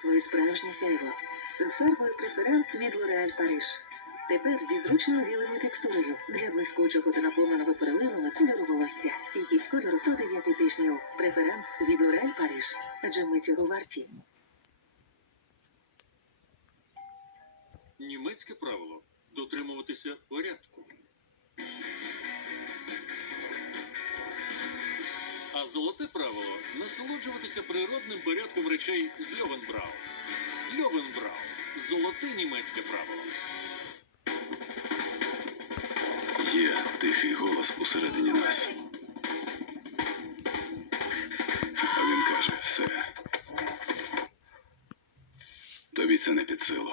своє справжнє сяйво з фарбою преферанс від L'Oréal Париж. Тепер зі зручною гелевою текстурою для блискучого та наповненого переливами кольору волосся. Стійкість кольору до 9 тижнів. Преферанс від L'Oréal Париж. Адже ми цього варті. Німецьке правило дотримуватися порядку. Золоте правило насолоджуватися природним порядком речей з Льовенбрау. Льовенбрау золоте німецьке правило. Є тихий голос усередині нас. А він каже: все. Тобі це не під силу.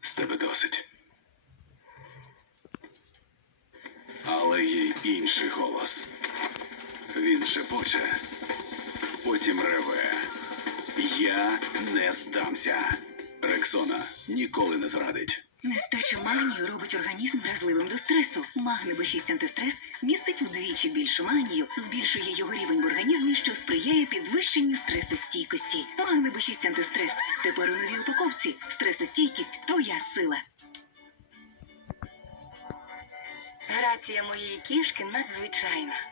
З тебе досить. Але є й інший голос. Він шепоче, потім реве. Я не здамся. Рексона ніколи не зрадить. Нестача магнію робить організм вразливим до стресу. Магни Б6 антистрес містить вдвічі більше магнію, збільшує його рівень в організмі, що сприяє підвищенню стресостійкості. Магни Б6 антистрес. Тепер у новій упаковці. Стресостійкість твоя сила. Грація моєї кішки надзвичайна.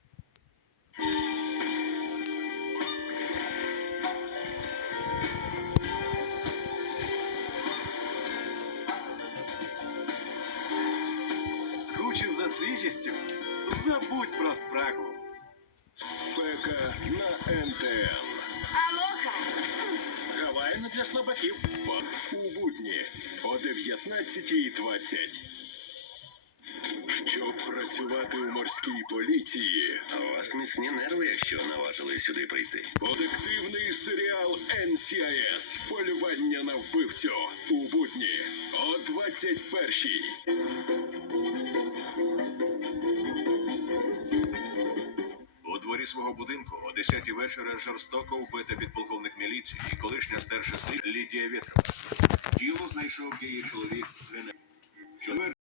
Скучив за свіжістю? Забудь про спрагу. Спека на НТН. Алоха! Гавай не для слабаків. У будні о 19.20. Щоб працювати у морській поліції, У вас міцні нерви, якщо наважились сюди прийти. детективний серіал NCIS Полювання на вбивцю у будні о 21.00. Дворі свого будинку о 10 вечора жорстоко вбита підполковник міліції і колишня старша слід Лідія Вєтрова. Тіло знайшов її чоловік Геннадій.